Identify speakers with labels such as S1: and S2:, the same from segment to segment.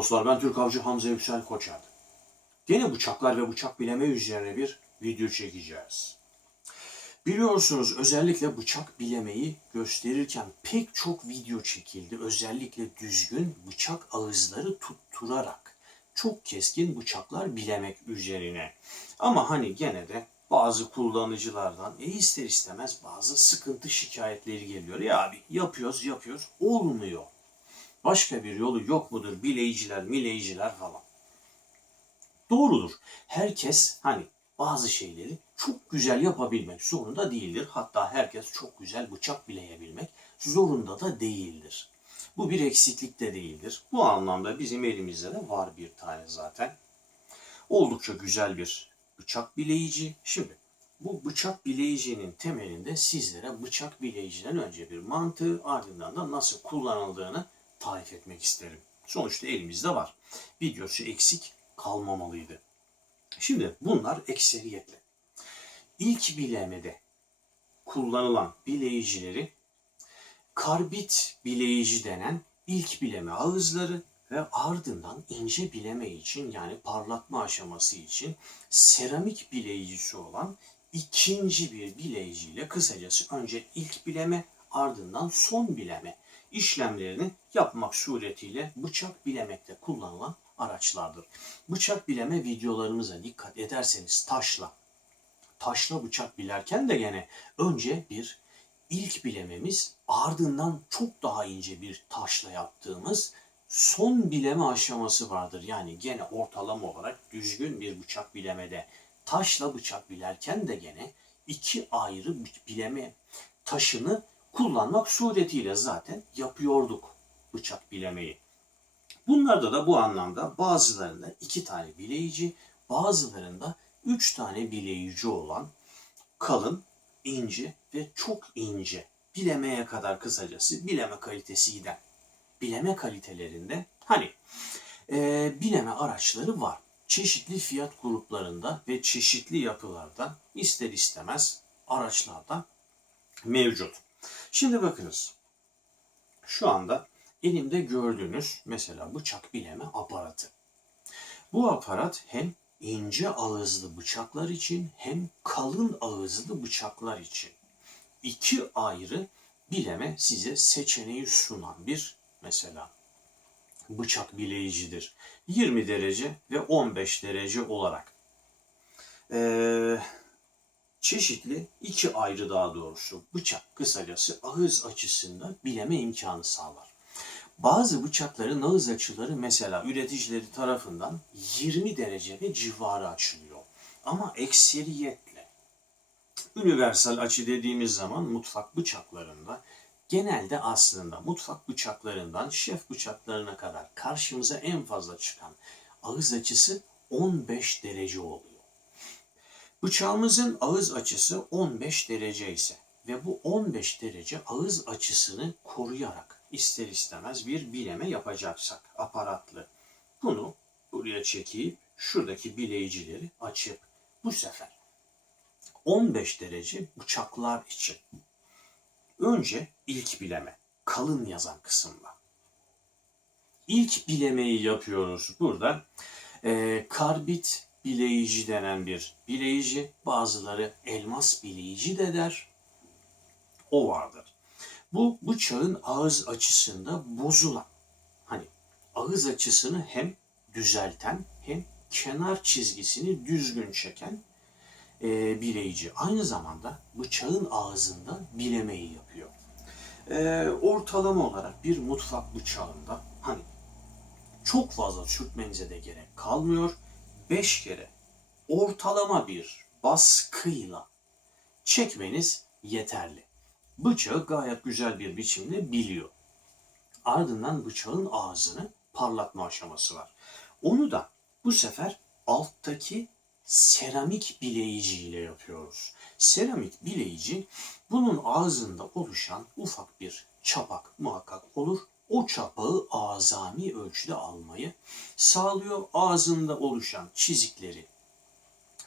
S1: dostlar, ben Türk Avcı Hamza Yüksel Koçak. Yine bıçaklar ve bıçak bileme üzerine bir video çekeceğiz. Biliyorsunuz özellikle bıçak bilemeyi gösterirken pek çok video çekildi. Özellikle düzgün bıçak ağızları tutturarak çok keskin bıçaklar bilemek üzerine. Ama hani gene de bazı kullanıcılardan e ister istemez bazı sıkıntı şikayetleri geliyor. Ya abi yapıyoruz yapıyoruz olmuyor. Başka bir yolu yok mudur? Bileyiciler, mileyiciler falan. Doğrudur. Herkes hani bazı şeyleri çok güzel yapabilmek zorunda değildir. Hatta herkes çok güzel bıçak bileyebilmek zorunda da değildir. Bu bir eksiklik de değildir. Bu anlamda bizim elimizde de var bir tane zaten. Oldukça güzel bir bıçak bileyici. Şimdi bu bıçak bileyicinin temelinde sizlere bıçak bileyiciden önce bir mantığı ardından da nasıl kullanıldığını tarif etmek isterim. Sonuçta elimizde var. Videosu eksik kalmamalıydı. Şimdi bunlar ekseriyetle. İlk bilemede kullanılan bileyicileri karbit bileyici denen ilk bileme ağızları ve ardından ince bileme için yani parlatma aşaması için seramik bileyicisi olan ikinci bir bileyiciyle kısacası önce ilk bileme ardından son bileme işlemlerini yapmak suretiyle bıçak bilemekte kullanılan araçlardır. Bıçak bileme videolarımıza dikkat ederseniz taşla, taşla bıçak bilerken de gene önce bir ilk bilememiz ardından çok daha ince bir taşla yaptığımız son bileme aşaması vardır. Yani gene ortalama olarak düzgün bir bıçak bilemede taşla bıçak bilerken de gene iki ayrı bileme taşını kullanmak suretiyle zaten yapıyorduk bıçak bilemeyi. Bunlarda da bu anlamda bazılarında iki tane bileyici, bazılarında üç tane bileyici olan kalın, ince ve çok ince bilemeye kadar kısacası bileme kalitesi giden bileme kalitelerinde hani e, bileme araçları var. Çeşitli fiyat gruplarında ve çeşitli yapılarda ister istemez araçlarda mevcut. Şimdi bakınız. Şu anda elimde gördüğünüz mesela bıçak bileme aparatı. Bu aparat hem ince ağızlı bıçaklar için hem kalın ağızlı bıçaklar için iki ayrı bileme size seçeneği sunan bir mesela bıçak bileyicidir. 20 derece ve 15 derece olarak. Ee, çeşitli iki ayrı daha doğrusu bıçak kısacası ağız açısında bileme imkanı sağlar. Bazı bıçakların ağız açıları mesela üreticileri tarafından 20 derece ve civarı açılıyor. Ama ekseriyetle universal açı dediğimiz zaman mutfak bıçaklarında genelde aslında mutfak bıçaklarından şef bıçaklarına kadar karşımıza en fazla çıkan ağız açısı 15 derece oluyor. Bıçağımızın ağız açısı 15 derece ise ve bu 15 derece ağız açısını koruyarak ister istemez bir bileme yapacaksak aparatlı bunu buraya çekip şuradaki bileyicileri açıp bu sefer 15 derece bıçaklar için önce ilk bileme kalın yazan kısımda ilk bilemeyi yapıyoruz burada. E, karbit bileyici denen bir bileyici. Bazıları elmas bileyici de der. O vardır. Bu bıçağın ağız açısında bozulan, hani ağız açısını hem düzelten hem kenar çizgisini düzgün çeken e, bileyici. Aynı zamanda bıçağın ağzında bilemeyi yapıyor. E, ortalama olarak bir mutfak bıçağında hani çok fazla sürtmenize de gerek kalmıyor 5 kere ortalama bir baskıyla çekmeniz yeterli. Bıçağı gayet güzel bir biçimde biliyor. Ardından bıçağın ağzını parlatma aşaması var. Onu da Bu sefer alttaki seramik bileyici ile yapıyoruz. Seramik bileyici bunun ağzında oluşan ufak bir çapak muhakkak olur. O çapağı azami ölçüde almayı sağlıyor. Ağzında oluşan çizikleri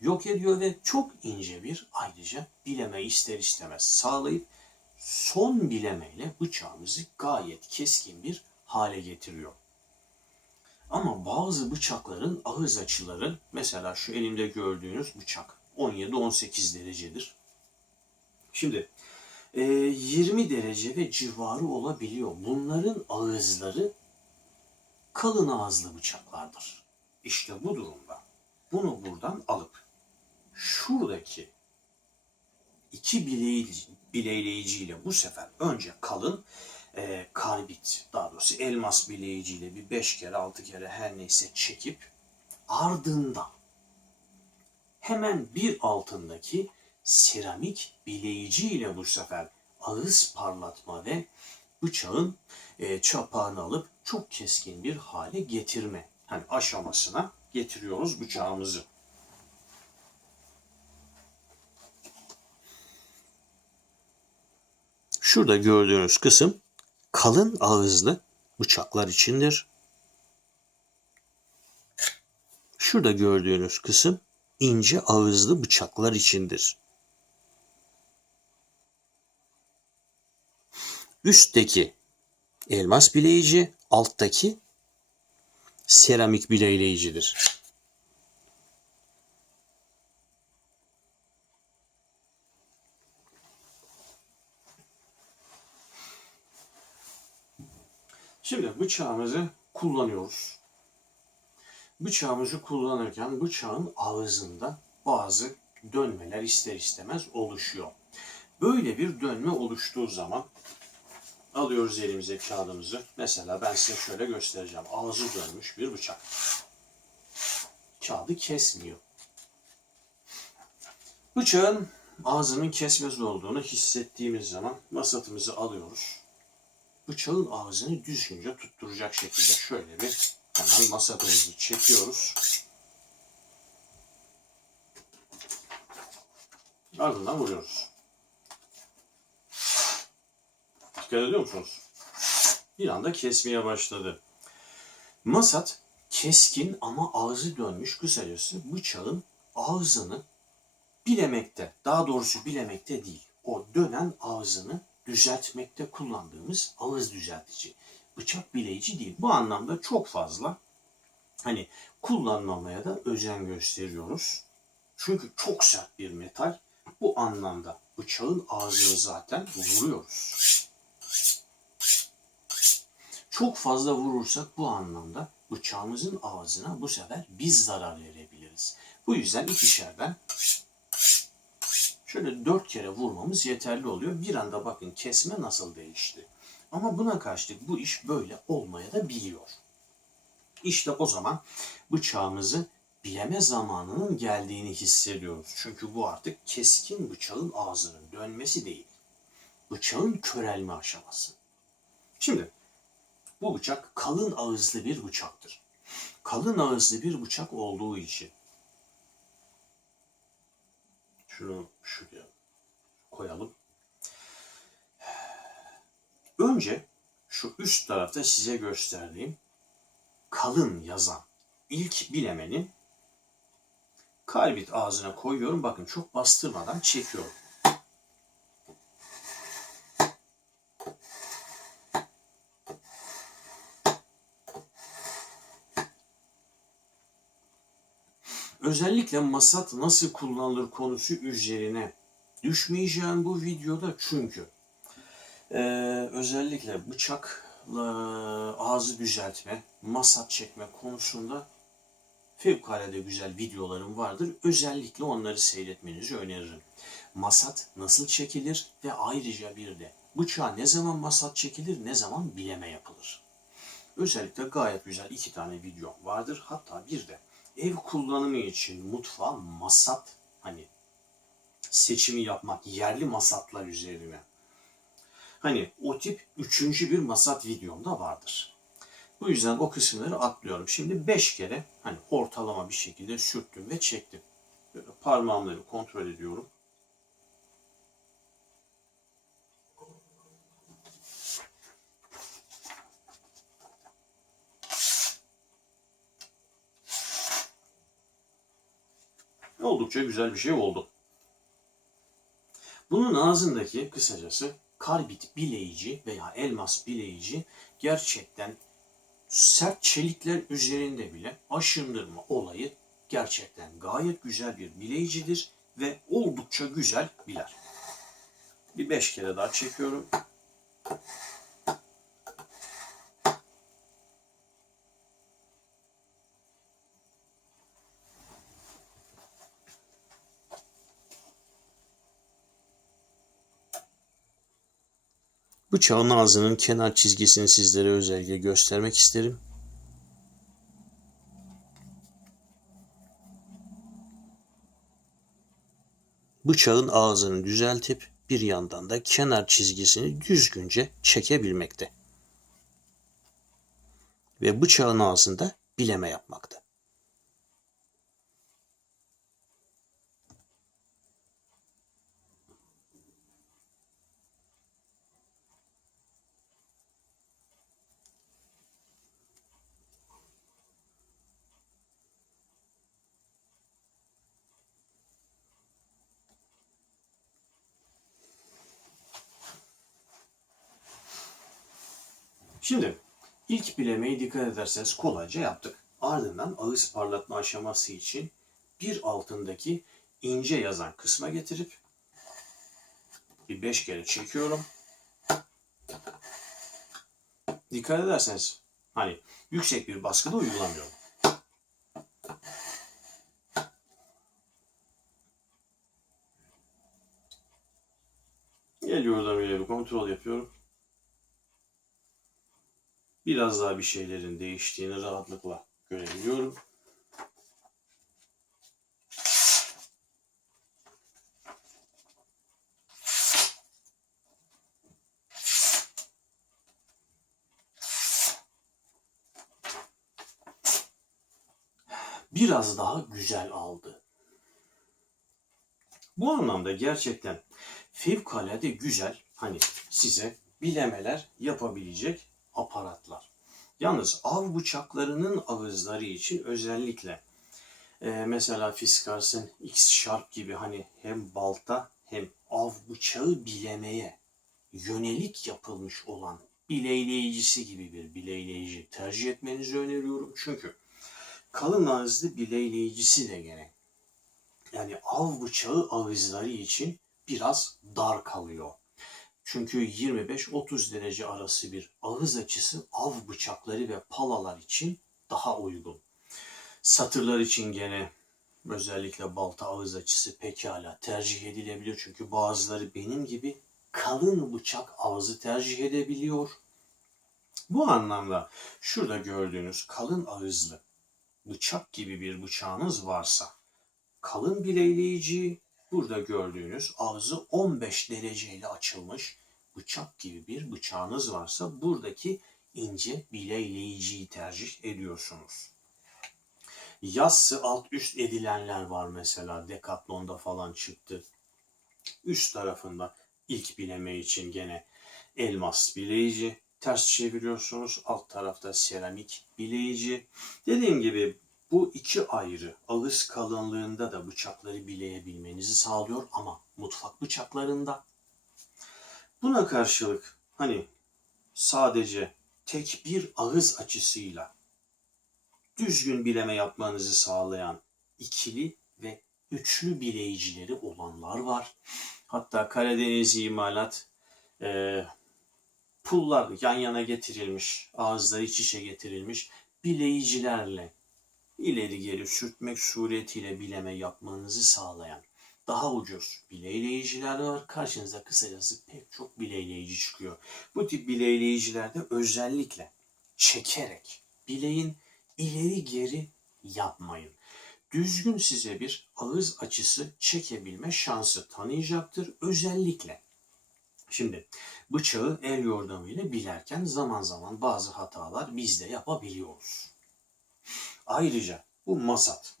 S1: yok ediyor ve çok ince bir ayrıca bileme ister istemez sağlayıp son bilemeyle bıçağımızı gayet keskin bir hale getiriyor. Ama bazı bıçakların ağız açıları mesela şu elimde gördüğünüz bıçak 17-18 derecedir. Şimdi 20 derece ve civarı olabiliyor. Bunların ağızları kalın ağızlı bıçaklardır. İşte bu durumda bunu buradan alıp şuradaki iki bileği, bileyleyiciyle bu sefer önce kalın e, karbit daha doğrusu elmas bileyiciyle bir beş kere altı kere her neyse çekip ardından hemen bir altındaki seramik bileyici ile bu sefer ağız parlatma ve bıçağın e, çapağını alıp çok keskin bir hale getirme hani aşamasına getiriyoruz bıçağımızı. Şurada gördüğünüz kısım kalın ağızlı bıçaklar içindir. Şurada gördüğünüz kısım ince ağızlı bıçaklar içindir. Üstteki elmas bileyici, alttaki seramik bileyleyicidir. Şimdi bıçağımızı kullanıyoruz. Bıçağımızı kullanırken bıçağın ağzında bazı dönmeler ister istemez oluşuyor. Böyle bir dönme oluştuğu zaman alıyoruz elimize kağıdımızı. Mesela ben size şöyle göstereceğim. Ağzı dönmüş bir bıçak. Kağıdı kesmiyor. Bıçağın ağzının kesmez olduğunu hissettiğimiz zaman masatımızı alıyoruz bıçağın ağzını düzgünce tutturacak şekilde şöyle bir hemen masadımızı çekiyoruz. Ardından vuruyoruz. Dikkat ediyor musunuz? Bir anda kesmeye başladı. Masat keskin ama ağzı dönmüş kısacası bıçağın ağzını bilemekte, daha doğrusu bilemekte değil. O dönen ağzını düzeltmekte kullandığımız ağız düzeltici. Bıçak bileyici değil. Bu anlamda çok fazla hani kullanmamaya da özen gösteriyoruz. Çünkü çok sert bir metal. Bu anlamda bıçağın ağzını zaten vuruyoruz. Çok fazla vurursak bu anlamda bıçağımızın ağzına bu sefer biz zarar verebiliriz. Bu yüzden ikişerden şöyle dört kere vurmamız yeterli oluyor. Bir anda bakın kesme nasıl değişti. Ama buna karşılık bu iş böyle olmaya da biliyor. İşte o zaman bıçağımızı bileme zamanının geldiğini hissediyoruz. Çünkü bu artık keskin bıçağın ağzının dönmesi değil. Bıçağın körelme aşaması. Şimdi bu bıçak kalın ağızlı bir bıçaktır. Kalın ağızlı bir bıçak olduğu için şunu şuraya koyalım. Önce şu üst tarafta size gösterdiğim kalın yazan ilk bilemenin kalbit ağzına koyuyorum. Bakın çok bastırmadan çekiyorum. Özellikle masat nasıl kullanılır konusu üzerine düşmeyeceğim bu videoda çünkü ee, özellikle bıçakla ağzı düzeltme, masat çekme konusunda fevkalade güzel videolarım vardır. Özellikle onları seyretmenizi öneririm. Masat nasıl çekilir ve ayrıca bir de bıçağa ne zaman masat çekilir, ne zaman bileme yapılır. Özellikle gayet güzel iki tane video vardır. Hatta bir de ev kullanımı için mutfağa masat hani seçimi yapmak yerli masatlar üzerine. Hani o tip üçüncü bir masat videomda vardır. Bu yüzden o kısımları atlıyorum. Şimdi 5 kere hani ortalama bir şekilde sürttüm ve çektim. Böyle parmağımla kontrol ediyorum. Oldukça güzel bir şey oldu. Bunun ağzındaki kısacası karbit bileyici veya elmas bileyici gerçekten sert çelikler üzerinde bile aşındırma olayı gerçekten gayet güzel bir bileyicidir ve oldukça güzel biler. Bir beş kere daha çekiyorum. Bıçağın ağzının kenar çizgisini sizlere özellikle göstermek isterim. Bıçağın ağzını düzeltip bir yandan da kenar çizgisini düzgünce çekebilmekte. Ve bıçağın ağzında bileme yapmakta. Şimdi ilk bilemeyi dikkat ederseniz kolayca yaptık. Ardından ağız parlatma aşaması için bir altındaki ince yazan kısma getirip bir beş kere çekiyorum. Dikkat ederseniz hani yüksek bir baskıda uygulamıyorum. Geliyor da böyle bir kontrol yapıyorum biraz daha bir şeylerin değiştiğini rahatlıkla görebiliyorum. Biraz daha güzel aldı. Bu anlamda gerçekten fevkalade güzel hani size bilemeler yapabilecek aparatlar. Yalnız av bıçaklarının ağızları için özellikle e, mesela Fiskars'ın X Sharp gibi hani hem balta hem av bıçağı bilemeye yönelik yapılmış olan bileyleyicisi gibi bir bileyleyici tercih etmenizi öneriyorum. Çünkü kalın ağızlı bileyleyicisi de gene yani av bıçağı ağızları için biraz dar kalıyor. Çünkü 25-30 derece arası bir ağız açısı av bıçakları ve palalar için daha uygun. Satırlar için gene özellikle balta ağız açısı pekala tercih edilebilir. Çünkü bazıları benim gibi kalın bıçak ağzı tercih edebiliyor. Bu anlamda şurada gördüğünüz kalın ağızlı bıçak gibi bir bıçağınız varsa kalın bileyleyici Burada gördüğünüz ağzı 15 dereceyle açılmış bıçak gibi bir bıçağınız varsa buradaki ince bileyleyiciyi tercih ediyorsunuz. Yassı alt üst edilenler var mesela Decathlon'da falan çıktı. Üst tarafında ilk bileme için gene elmas bileyici ters çeviriyorsunuz. Alt tarafta seramik bileyici. Dediğim gibi bu iki ayrı ağız kalınlığında da bıçakları bileyebilmenizi sağlıyor ama mutfak bıçaklarında buna karşılık hani sadece tek bir ağız açısıyla düzgün bileme yapmanızı sağlayan ikili ve üçlü bileyicileri olanlar var. Hatta Karadeniz imalat e, pullar yan yana getirilmiş, ağızları iç içe getirilmiş bileyicilerle ileri geri sürtmek suretiyle bileme yapmanızı sağlayan daha ucuz bileyleyiciler var. Karşınıza kısacası pek çok bileyleyici çıkıyor. Bu tip bileyleyicilerde özellikle çekerek bileğin ileri geri yapmayın. Düzgün size bir ağız açısı çekebilme şansı tanıyacaktır. Özellikle Şimdi bıçağı el yordamıyla bilerken zaman zaman bazı hatalar biz de yapabiliyoruz. Ayrıca bu masat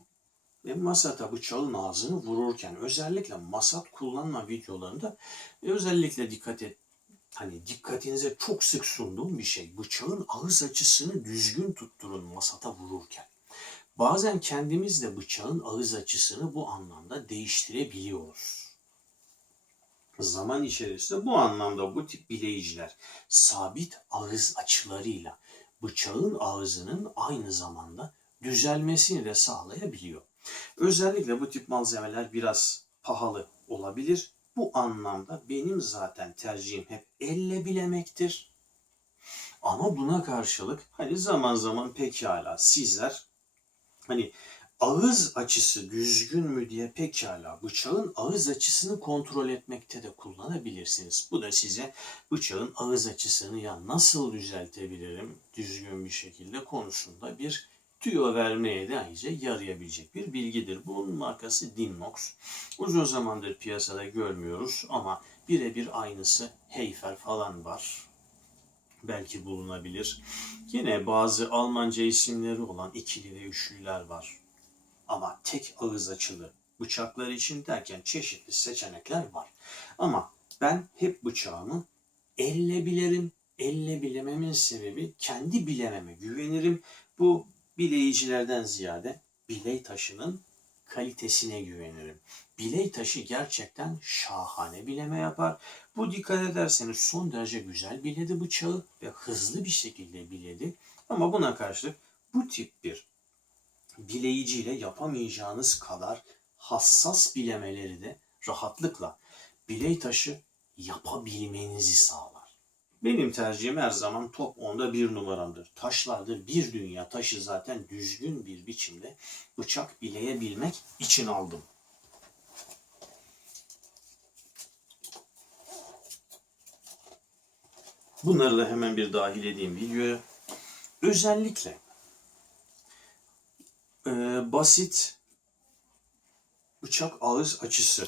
S1: ve masata bıçağın ağzını vururken özellikle masat kullanma videolarında özellikle dikkat et hani dikkatinize çok sık sunduğum bir şey. Bıçağın ağız açısını düzgün tutturun masata vururken. Bazen kendimiz de bıçağın ağız açısını bu anlamda değiştirebiliyoruz. Zaman içerisinde bu anlamda bu tip bileyiciler sabit ağız açılarıyla bıçağın ağzının aynı zamanda düzelmesini de sağlayabiliyor. Özellikle bu tip malzemeler biraz pahalı olabilir. Bu anlamda benim zaten tercihim hep elle bilemektir. Ama buna karşılık hani zaman zaman pekala sizler hani ağız açısı düzgün mü diye pekala bıçağın ağız açısını kontrol etmekte de kullanabilirsiniz. Bu da size bıçağın ağız açısını ya nasıl düzeltebilirim düzgün bir şekilde konusunda bir tüyo vermeye de ayrıca yarayabilecek bir bilgidir. Bunun markası Dinmox. Uzun zamandır piyasada görmüyoruz ama birebir aynısı Heyfer falan var. Belki bulunabilir. Yine bazı Almanca isimleri olan ikili ve üçlüler var. Ama tek ağız açılı bıçaklar için derken çeşitli seçenekler var. Ama ben hep bıçağımı elle bilerim. Elle bilememin sebebi kendi bilememe güvenirim. Bu bileyicilerden ziyade biley taşının kalitesine güvenirim. Biley taşı gerçekten şahane bileme yapar. Bu dikkat ederseniz son derece güzel biledi bıçağı ve hızlı bir şekilde biledi. Ama buna karşılık bu tip bir bileyiciyle yapamayacağınız kadar hassas bilemeleri de rahatlıkla biley taşı yapabilmenizi sağlar. Benim tercihim her zaman top 10'da bir numaramdır. Taşlardır bir dünya taşı zaten düzgün bir biçimde bıçak bileyebilmek için aldım. Bunları da hemen bir dahil edeyim videoya. Özellikle e, basit bıçak ağız açısı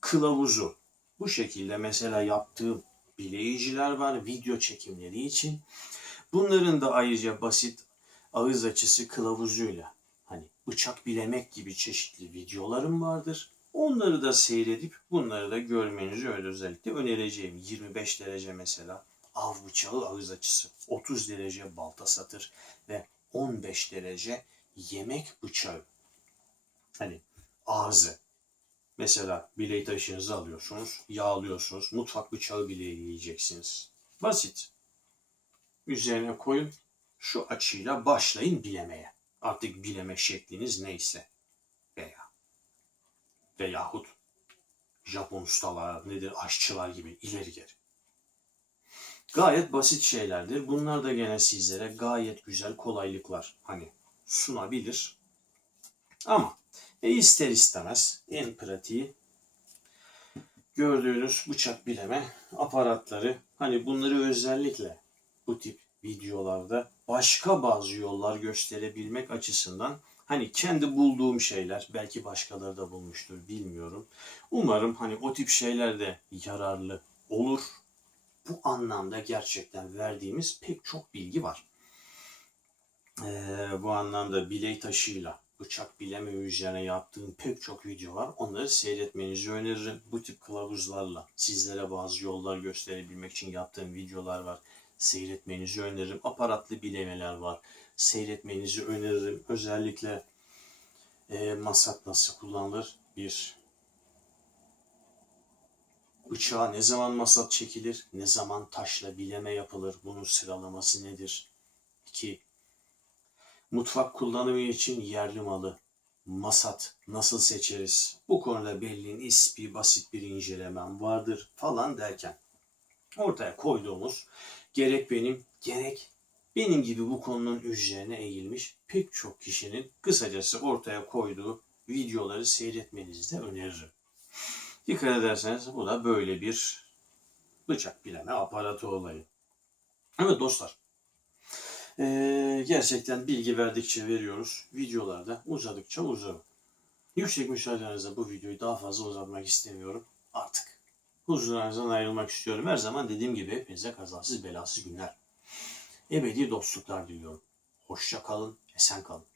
S1: kılavuzu bu şekilde mesela yaptığım bileyiciler var video çekimleri için. Bunların da ayrıca basit ağız açısı kılavuzuyla hani bıçak bilemek gibi çeşitli videolarım vardır. Onları da seyredip bunları da görmenizi özellikle önereceğim. 25 derece mesela av bıçağı ağız açısı, 30 derece balta satır ve 15 derece yemek bıçağı. Hani ağzı. Mesela bileği taşınızı alıyorsunuz, yağlıyorsunuz, mutfak bıçağı bile yiyeceksiniz. Basit. Üzerine koyun, şu açıyla başlayın bilemeye. Artık bileme şekliniz neyse. Veya veyahut Japon ustalar nedir aşçılar gibi ileri geri. Gayet basit şeylerdir. Bunlar da gene sizlere gayet güzel kolaylıklar hani sunabilir. Ama e ister istemez en pratiği gördüğünüz bıçak bileme aparatları hani bunları özellikle bu tip videolarda başka bazı yollar gösterebilmek açısından hani kendi bulduğum şeyler belki başkaları da bulmuştur bilmiyorum. Umarım hani o tip şeyler de yararlı olur. Bu anlamda gerçekten verdiğimiz pek çok bilgi var. Ee, bu anlamda biley taşıyla bıçak bileme üzerine yaptığım pek çok video var. Onları seyretmenizi öneririm. Bu tip kılavuzlarla sizlere bazı yollar gösterebilmek için yaptığım videolar var. Seyretmenizi öneririm. Aparatlı bilemeler var. Seyretmenizi öneririm. Özellikle e, masat nasıl kullanılır? Bir bıçağa ne zaman masat çekilir? Ne zaman taşla bileme yapılır? Bunun sıralaması nedir? 2. Mutfak kullanımı için yerli malı, masat nasıl seçeriz? Bu konuda belli nispi basit bir incelemem vardır falan derken ortaya koyduğumuz gerek benim gerek benim gibi bu konunun üzerine eğilmiş pek çok kişinin kısacası ortaya koyduğu videoları seyretmenizi de öneririm. Dikkat ederseniz bu da böyle bir bıçak bileme aparatı olayı. Evet dostlar ee, gerçekten bilgi verdikçe veriyoruz. Videolarda uzadıkça uzuyor. Yüksek müsaadenizle bu videoyu daha fazla uzatmak istemiyorum. Artık huzurlarınızdan ayrılmak istiyorum. Her zaman dediğim gibi hepinize kazasız belasız günler. Ebedi dostluklar diliyorum. Hoşça kalın, esen kalın.